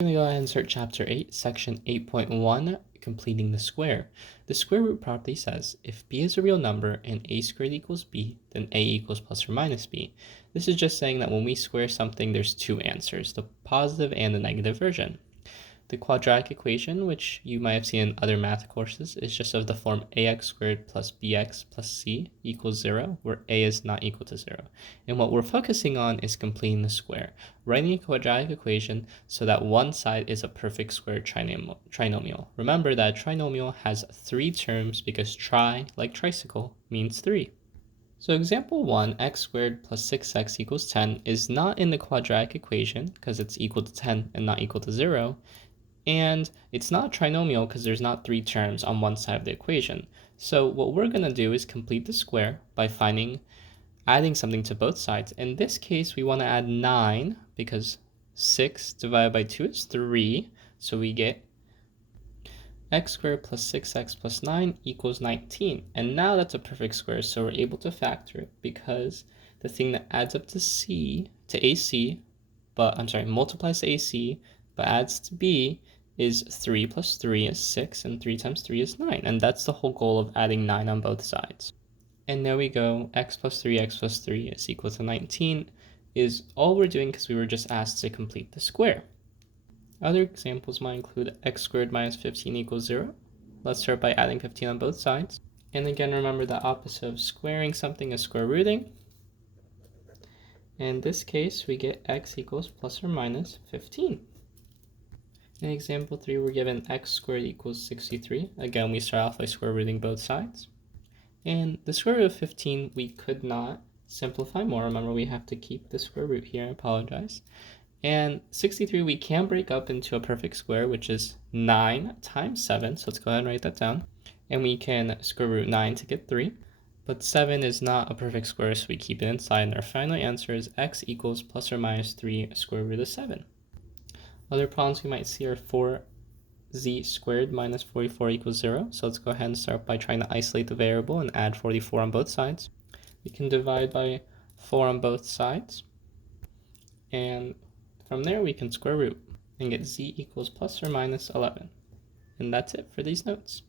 We're going to go ahead and start Chapter 8, Section 8.1, completing the square. The square root property says, if b is a real number and a squared equals b, then a equals plus or minus b. This is just saying that when we square something, there's two answers, the positive and the negative version. The quadratic equation, which you might have seen in other math courses, is just of the form ax squared plus bx plus c equals 0, where a is not equal to 0. And what we're focusing on is completing the square, writing a quadratic equation so that one side is a perfect square trinomial. Remember that a trinomial has three terms because tri, like tricycle, means 3. So example 1, x squared plus 6x equals 10 is not in the quadratic equation because it's equal to 10 and not equal to 0. And it's not trinomial because there's not three terms on one side of the equation. So what we're going to do is complete the square by adding something to both sides. In this case, we want to add 9 because 6 divided by 2 is 3. So we get x squared plus 6x plus 9 equals 19. And now that's a perfect square, so we're able to factor it because the thing that adds up to AC, multiplies to AC, but adds to B is 3 plus 3 is 6, and 3 times 3 is 9. And that's the whole goal of adding 9 on both sides. And there we go, x plus 3 is equal to 19 is all we're doing because we were just asked to complete the square. Other examples might include x squared minus 15 equals 0. Let's start by adding 15 on both sides. And again, remember the opposite of squaring something is square rooting. In this case, we get x equals plus or minus 15. In example 3, we're given x squared equals 63. Again, we start off by square rooting both sides. And the square root of 15, we could not simplify more. Remember, we have to keep the square root here. I apologize. And 63 we can break up into a perfect square, which is 9 times 7. So let's go ahead and write that down. And we can square root 9 to get 3. But 7 is not a perfect square, so we keep it inside. And our final answer is x equals plus or minus 3 square root of 7. Other problems we might see are 4z squared minus 44 equals 0. So let's go ahead and start by trying to isolate the variable and add 44 on both sides. We can divide by 4 on both sides. And from there, we can square root and get z equals plus or minus 11. And that's it for these notes.